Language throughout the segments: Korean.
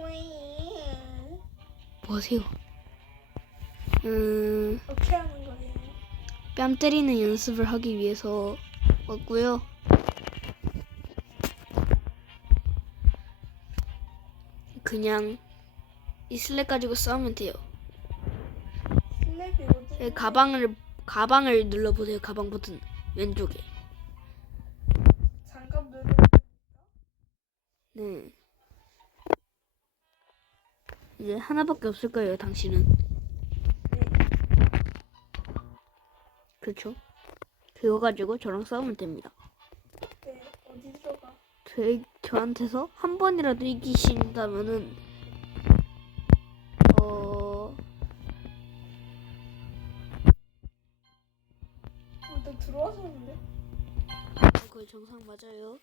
거예요? 뭐 하세요? 어떻게 하는 거예요? 뺨 때리는 연습을 하기 위해서 왔고요. 그냥 이 슬랩 가지고 싸우면 돼요. 슬랩이 어디? 제 가방을 눌러보세요. 가방 버튼 왼쪽에. 장갑 누르. 네. 이제 하나밖에 없을 거예요. 당신은. 네. 그렇죠? 그거 가지고 저랑 싸우면 됩니다. 네. 어디 들어가? 저한테서 한 번이라도 이기신다면은 나 들어와서는데. 거의 정상 맞아요.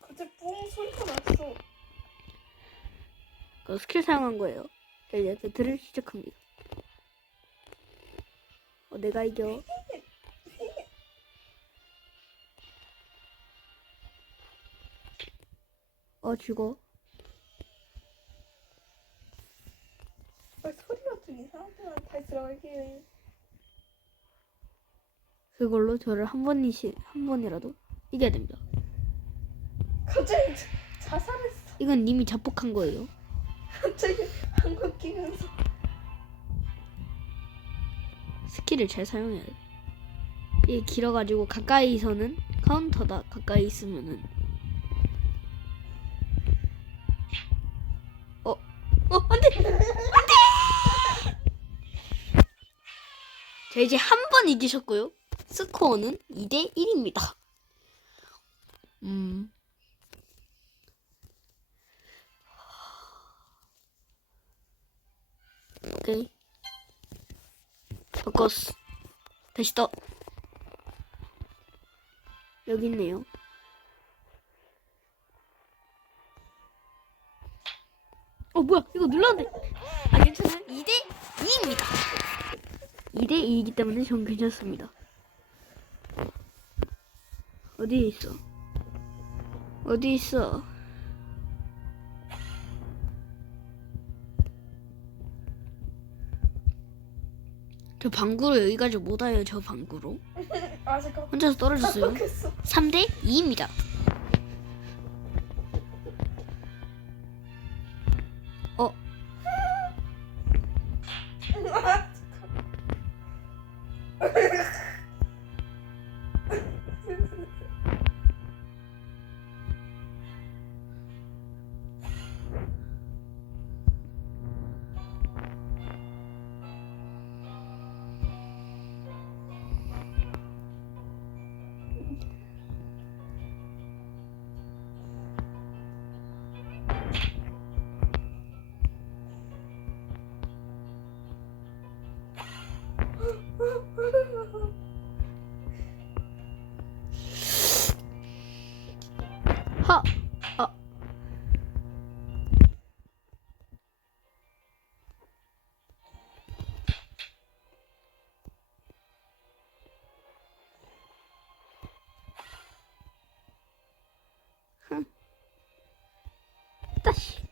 갑자기 뿡 소리가 났어. 그 스킬 사용한 거예요. 이제 배틀을 시작합니다. 내가 이겨. 죽어. 소리가 좀 이상하지만 다시 들어갈게요. 그걸로 저를 한 번이라도 이겨야 됩니다. 갑자기 자살했어. 이건 이미 자폭한 거예요. 갑자기 한국 끼면서. 스킬을 잘 사용해야 돼. 이게 길어가지고 가까이서는 카운터다. 가까이 있으면은 안돼. 자, 이제 한 번 이기셨고요. 스코어는 2대 1입니다. 오케이. 바꿨어. 다시 떠. 여기 있네요. 뭐야? 이거 눌렀는데. 괜찮아요. 2대 2입니다. 2대 2이기 때문에 전 괜찮습니다. 어디 있어? 어디 있어? 저 방구로 여기까지 못 와요. 저 방구로. 잠깐. 혼자서 떨어졌어요. 3대 2입니다. 하. 다시.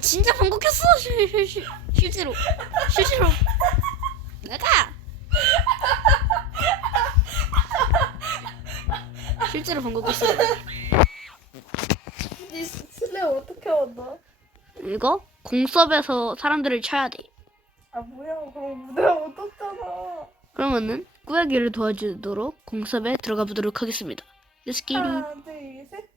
진짜 방귀꼈어. 실제로 나가. 실제로 방귀꼈어. 니 슬랩 어떻게 얻어? 이거 공섭에서 사람들을 쳐야 돼. 뭐야? 그럼 내가 얻었잖아. 그러면은 꾸야기를 도와주도록 공섭에 들어가 보도록 하겠습니다. Let's get it. 하나, 둘, 셋.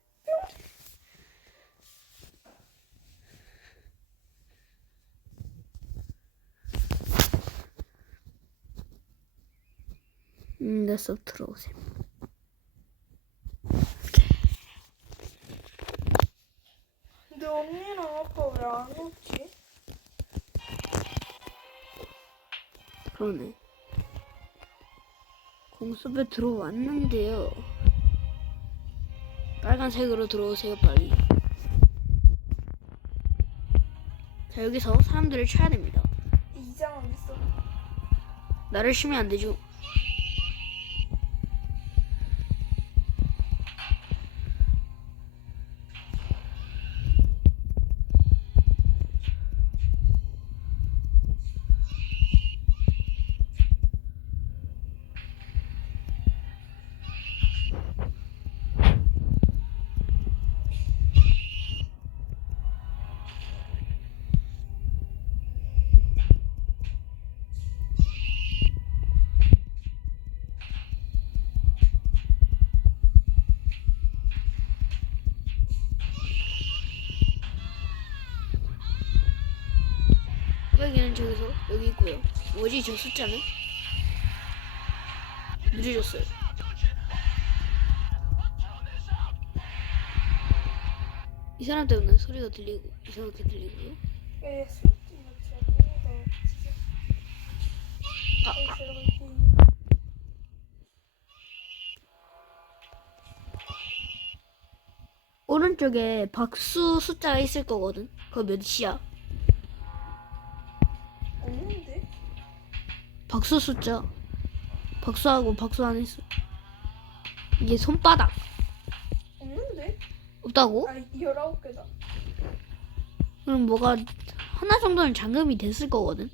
넷서 들어오세요. 근데 언니랑 아빠 왜 안 오지? 그러네. 공섭에 들어왔는데요. 빨간색으로 들어오세요, 빨리. 자, 여기서 사람들을 쳐야 됩니다. 2장 나를 쉬면 안 되죠. 여기는 저기서 여기 있고요. 뭐지 저 숫자는? 느려졌어요. 이 사람 때문에 소리가 들리고 이상하게 들리고요. 예, 술집 맞죠? 진짜. 오른쪽에 박수 숫자가 있을 거거든. 그거 몇이야? 없는데? 박수 숫자. 박수하고 박수 안 했어. 이게 손바닥. 없는데? 없다고? 아, 19개다. 그럼 뭐가 하나 정도는 잠금이 됐을 거거든.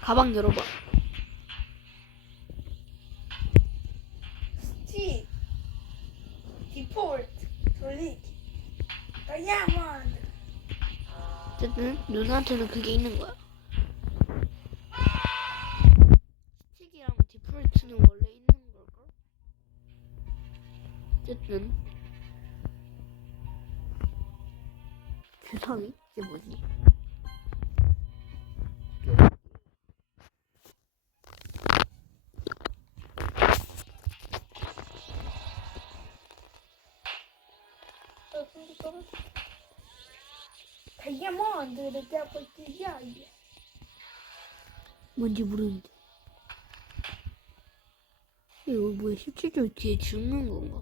가방 열어봐. 스틱, 디폴트, 돌리기, 다이아몬드. 어쨌든 누나한테는 그게 있는 거야. 스틱이랑 디폴트는 원래 있는 걸까? 어쨌든 주사위? 이게 뭐지? 다이아몬드를 잡을 때야 이게. 뭔지 모르는데. 이거 뭐야? 17조 뒤에 죽는 건가?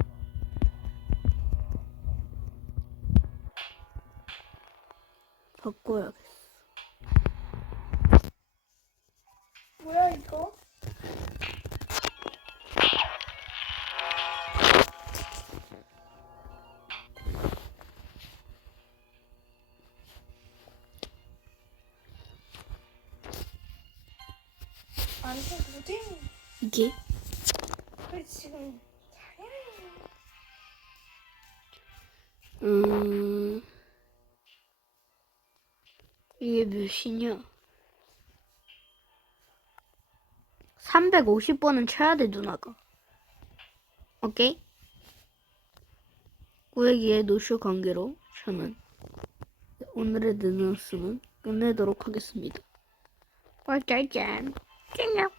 바꿔야겠어. 뭐야 이거? 완전 무딩. 이게? 그 지금 자야. 이게 몇이냐? 350번은 쳐야 돼, 누나가. 오케이? 꾸에기의 노쇼 관계로 저는 오늘의 느누스는 끝내도록 하겠습니다. 꿀짤짠. 찐yak